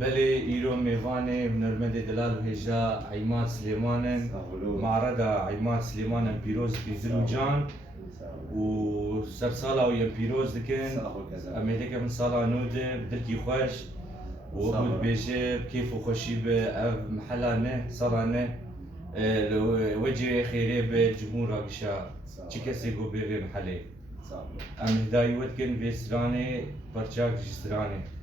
بله ایرو میوانه هنرمند دلال و هجا عیماد سلیمانن معرض عیماد سلیمانن پیروز بیزلو جان و سر سالا و یم پیروز دکن امیده که من سالا نوده بدرکی خوش و بود بیجه کیف و خوشی به محلا نه سالا نه وجه خیره به جمهور آگشا چی کسی گو بیغی محله ام هدایوت کن ویسترانه پرچاک جسترانه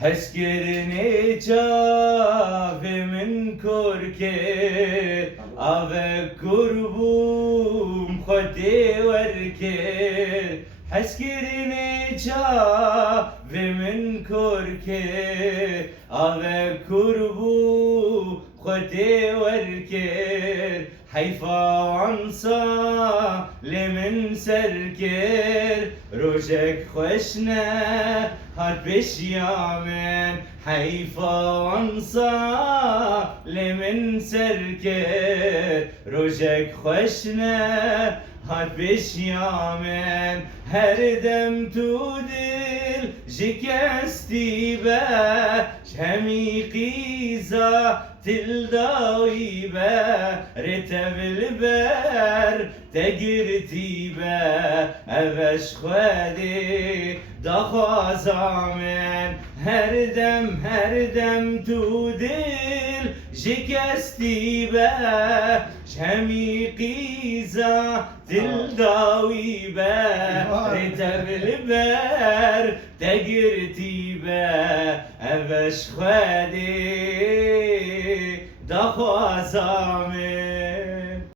حسكرني جاف من كركر أذكر بوم خدي وركر حسكرني جاف من كركر أذكر بوم خدي وركر حيفا وعنصا لمن سركر روجك خوشنا هات بشيامن حيفا وعنصا لمن سركر روجك خوشنا هات بشيامن هردم تودل جكستي با شهمي قيزا تلداوي با رتب البر تقرتي با أبش خوادي دخوازامن هردم تودل جكستي با شهمي قيزا تلداوي با رتب البر تقرتي با أبش خوادي دخوازامن